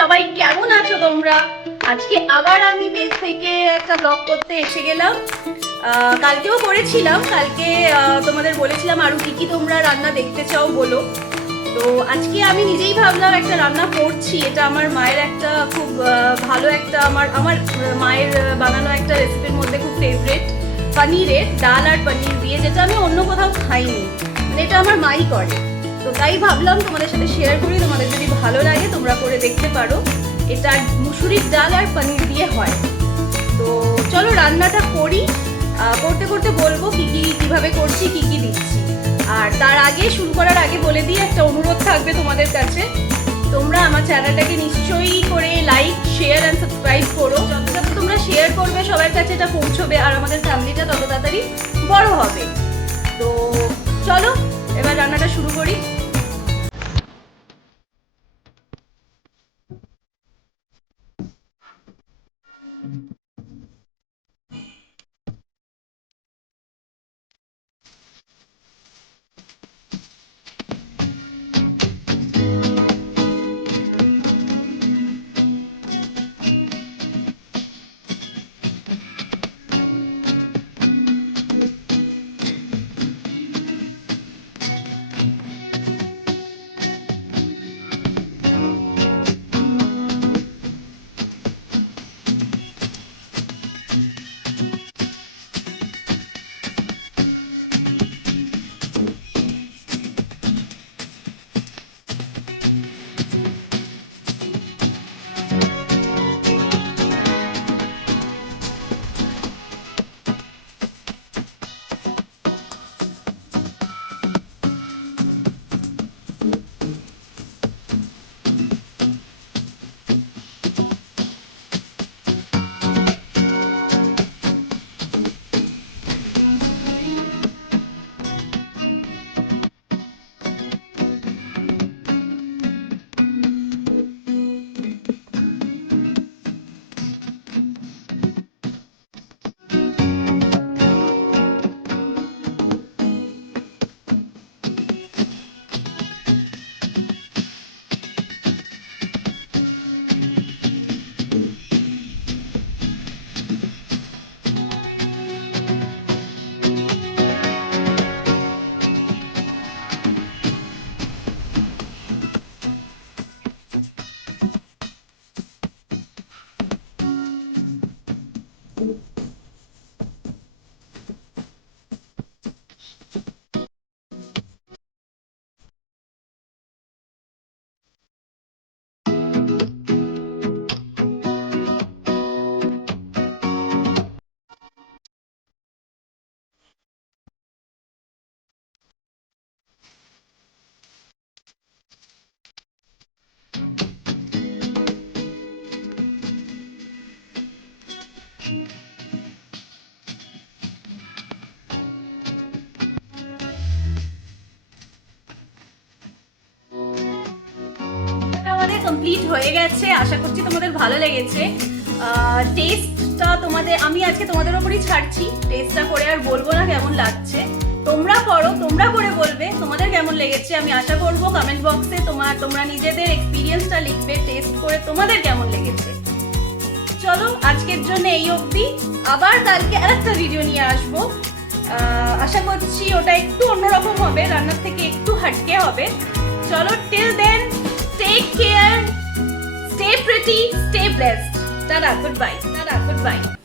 সবাই কেমন আছো তোমরা? আজকে আবার আমি পেজ থেকে একটা ব্লগ করতে এসে গেলাম। কালকেও করেছিলাম, কালকে তোমাদের বলেছিলাম আরো কি কি তোমরা রান্না দেখতে চাও বলো। তো আজকে আমি নিজেই ভাবলাম একটা রান্না করছি, এটা আমার মায়ের একটা খুব ভালো একটা আমার মায়ের বানানো একটা রেসিপির মধ্যে খুব ফেভারিট, পনিরের ডাল আর পনির দিয়ে, যেটা আমি অন্য কোথাও খাইনি, এটা আমার মাই করে। তো তাই ভাবলাম তোমাদের সাথে শেয়ার করি, তোমাদের যদি ভালো লাগে তোমরা করে দেখতে পারো। এটা মুসুরির ডাল আর পনির দিয়ে হয়। তো চলো রান্নাটা করি, করতে করতে বলবো কিভাবে করছি, কি কি দিচ্ছি। আর তার আগে, শুরু করার আগে বলে দিই, একটা অনুরোধ থাকবে তোমাদের কাছে, তোমরা আমার চ্যানেলটাকে নিশ্চয়ই করে লাইক, শেয়ার অ্যান্ড সাবস্ক্রাইব করো। যত তোমরা শেয়ার করবে সবার কাছে এটা পৌঁছবে, আর আমাদের ফ্যামিলিটা তত তাড়াতাড়ি বড় হবে। তো চলো এবার রান্নাটা শুরু করি। কমপ্লিট হয়ে গেছে, আশা করছি তোমাদের ভালো লেগেছে। টেস্টটা আমি আজকে তোমাদের উপরই ছাড়ছি, টেস্টটা করে আর বলবো না কেমন লাগছে। তোমরা করো, তোমরা করে বলবে তোমাদের কেমন লেগেছে। আমি আশা করবো কমেন্ট বক্সে তোমরা নিজেদের এক্সপিরিয়েন্সটা লিখবে, টেস্ট করে তোমাদের কেমন লেগেছে। চলো আজকের জন্য এই অবধি, আবার কালকে আরেকটা ভিডিও নিয়ে আসবো। আশা করছি ওটা একটু অন্যরকম হবে, রান্নার থেকে একটু হাটকে হবে। চলো, till then take care, stay pretty, stay blessed. Tada, goodbye.